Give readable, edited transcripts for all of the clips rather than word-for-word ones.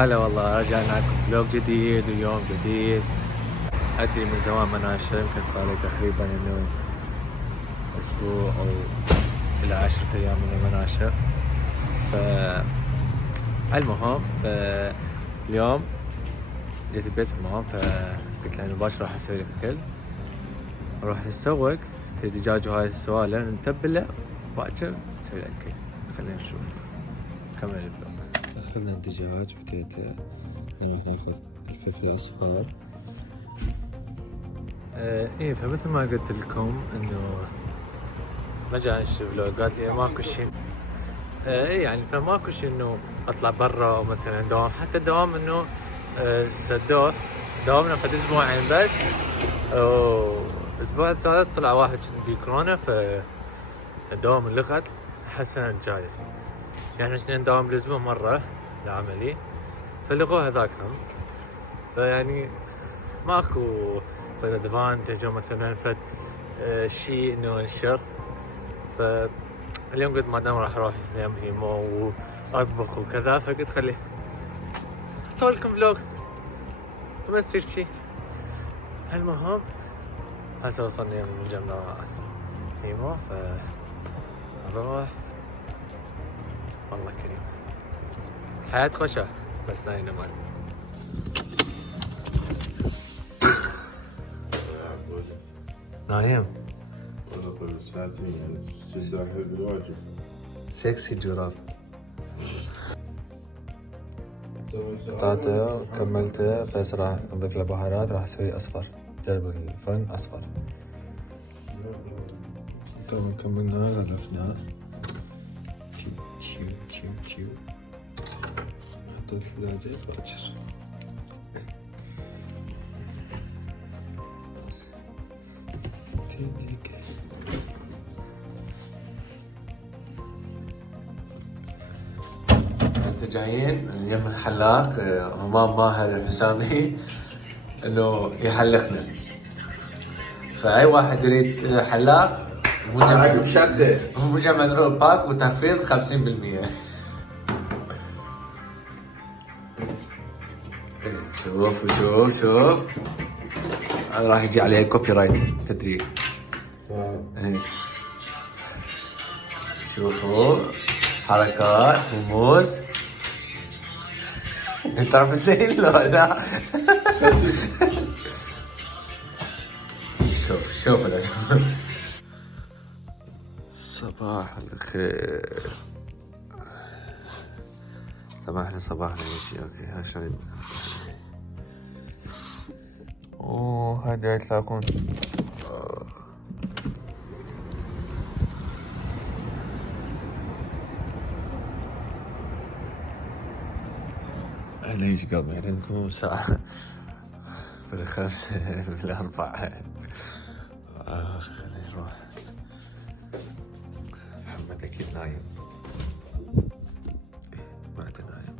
هلا والله، رجعنا لكم فلوق جديد ويوم جديد. أدري من زمان ما ناشر، يمكن صار لي تقريبا إنه أسبوع أو إلى 10 أيام إنه ما ناشر. المهم اليوم جيت البيت ماما، فقلت لها إنه باكر راح أسوي لك أكل، نروح نتسوق في دجاج وهاي السوالف نتبله باكر نسوي الأكل. خلينا نشوف، كمل الفلوق. أخذنا الدجاج بكيته، نروح ناخذ الفلفل الأصفر. إيه، فمثل ما قلت لكم إنه ما جاني فلوق، قالت لي ماكو شيء. إيه يعني فماكو شيء إنه أطلع برا أو مثلا دوام، حتى الدوام إنه سدوه دوامنا فد أسبوعين بس، الأسبوع الثالث طلع واحد في كورونا، فالدوام انلغت السنة الجاية. يعني احنا نداوم بالأسبوع مرة لعملي، فلغوه هذاك هم. فيعني ماكو فد ادفانتج او مثلا فد شيء انه انشر. فاليوم قلت ما دام راح اروح اليوم هيمو واطبخ وكذا، فقلت خلي اسوي لكم فلوق وما يصير شيء. المهم هسه وصلنا من جنة هيمو، فنروح. والله كريم، حياة خوشة بس نايمة مال. نايم والله قبل ساعتين يعني تشد أحب الواجب. سكسي جراب قطعته كملته، بس راح نضيف له بهارات، راح اسوي اصفر، جرب الفرن اصفر. تمام كملناه غلفناه. تشيو تشيو تشيو نحطه الثلاجة باكر. هسه جايين يم الحلاق همام ماهر الحسامي انه يحلقنا. فاي واحد يريد حلاق مجمع نرول باك وتخفيض 50%. شوف شوف شوف، هذا راح يجي عليه كوبي رايت تدري. شوفوا حركات وموس. تعرف ازاي لا؟ شوف صباح الخير. صباحنا يجي. اوكي عشان هذا يتلاقون. انا ايش قبل يعني نكون ساعة بالخمسة بالأربعة. خلينا نروح. محمد أكيد نايم، بعد نايم.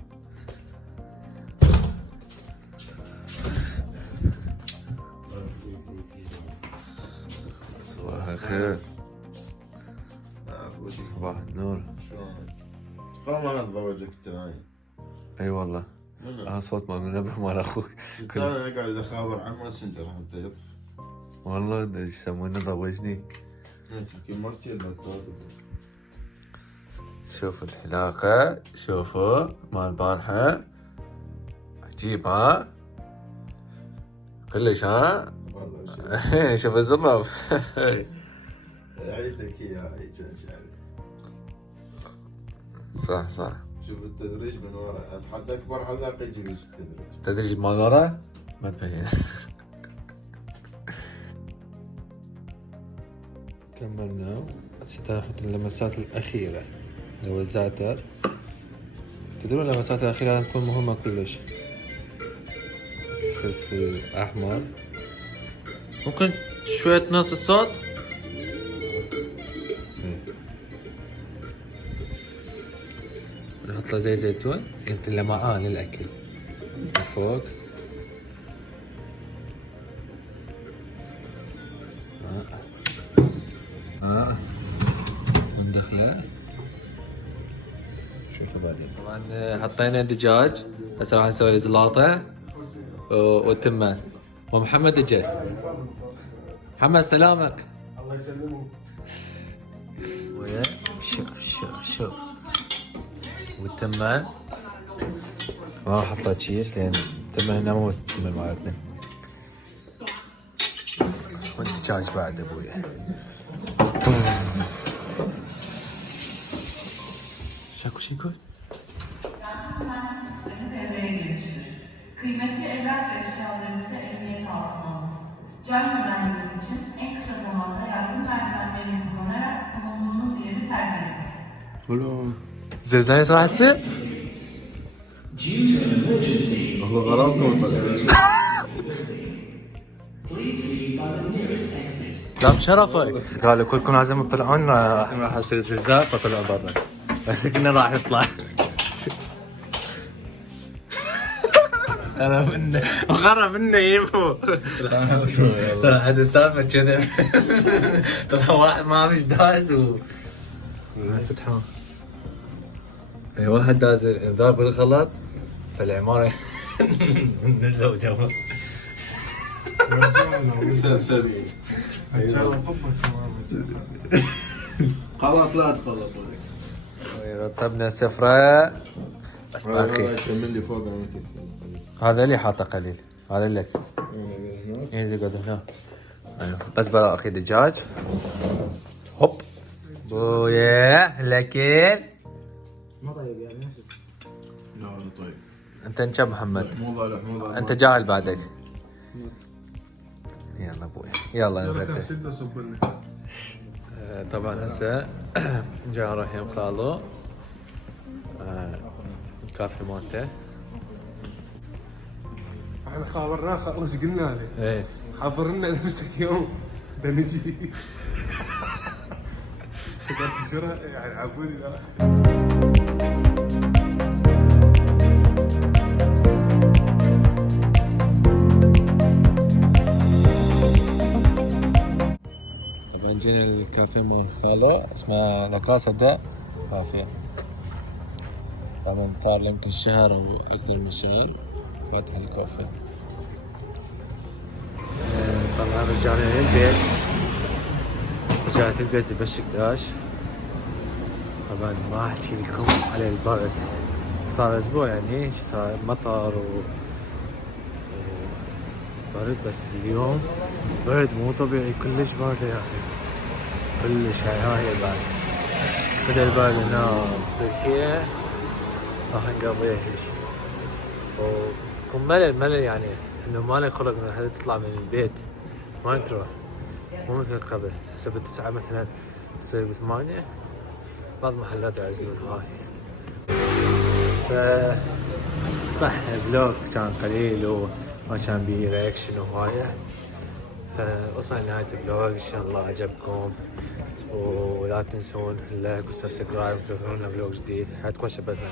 صباح الخير. صباح النور. قام هذا ضوجك انت نايم؟ اي والله. صوت مال المنبه مال اخوك. انا قاعد اخابر عن ماسنجر حتى يطفي. والله ايش يسمونه ضوجني. يمكن ما كثير شوفوا الحلاقة، شوفوا مال البارحة عجيب ها كلش ها. شوف الزرنب. عيدك اياها هيك صح. شوف التدريج من ورا، حد اكبر حلاق يجي بس تدريج مال ورا ما تبين. كملنا. ستاخذ اللمسات الأخيرة لو الزعتر. تدرون اللمسات الأخيرة لازم تكون مهمة كلش. فلفل أحمر، ممكن شوية نص الصوت. نحط له زيت زيتون ينطي لمعان للأكل من فوق. ندخله نشوفه بعدين. طبعا حطينا دجاج، هسه راح نسوي زلاطه وتمه. ومحمد اجى. محمد سلامك. الله يسلمك. ويا شوف والتمه ما حطيت تشيز لان التمه هنا مو التمه مالتنا. والدجاج بعد ابويا. شكو Kıymetli evrak ve eşyalarınızı emniyet altına alınız. Can güvenliğiniz için en kısa zamanda yardım merdivenlerini kullanarak bulunduğunuz yeri terk ediniz. زلزال صراحة السير؟ والله غلط نوصل. لا بشرفك. قالوا كلكم لازم تطلعون راح يصير زلزال فطلعوا برا. بس كنا راح نطلع. انا منه وغرى منه يمو. هذا السالفه كذا. طلع واحد ما فيش داز فتحوه. اي واحد داز الانذار بالغلط فالعماره نزلوا جوا. سلسلين. غلط لا تغلط. رتبنا السفرة بس هذا باقي. يكمل لي فوق انا كيف. هذا اللي حاطه قليل، هذا لك. ايه اللي قاعد هنا. ايوه بس باقي دجاج. هوب بويا لكن ما طيب يعني. لا طيب. انت انشب محمد. مو ضالع مو ضالع. انت جاهل بعدك. يلا ابوي يلا نرتب. سيدنا صبنا. طبعا هسه جاء رحيم خالو الكافي مالته. احنا خابرناه خلص قلنا له. ايه حضر لنا نفسك يوم بنجي. قلت شو يعني عبوني لا. طبعا جينا الكافيه مال خالو اسمه لاكاسا دا كافيه. طبعا صار له يمكن شهر او اكثر من شهر فاتح الكافيه. طبعا رجعنا للبيت. رجعت البيت بشكتاش. طبعا ما احكي لكم على البرد. صار اسبوع يعني صار مطر برد بس اليوم برد مو طبيعي كلش برد يا اخي. كلش هاي البرد. بدل البرد هنا بتركيا راح نقضيها هيك. وبكون ملل يعني انه ما لك خلق انه حدا تطلع من البيت ما تروح. مو مثل قبل هسه بالتسعة مثلا تصير بثمانية بعض المحلات يعزلون هاي. ف صح الفلوج كان قليل وما كان بيه رياكشن وهاي. وصلنا لنهاية الفلوج ان شاء الله عجبكم ولا تنسون اللايك والسبسكرايب وتشوفونا فلوج جديد. حياتكم شبزنا.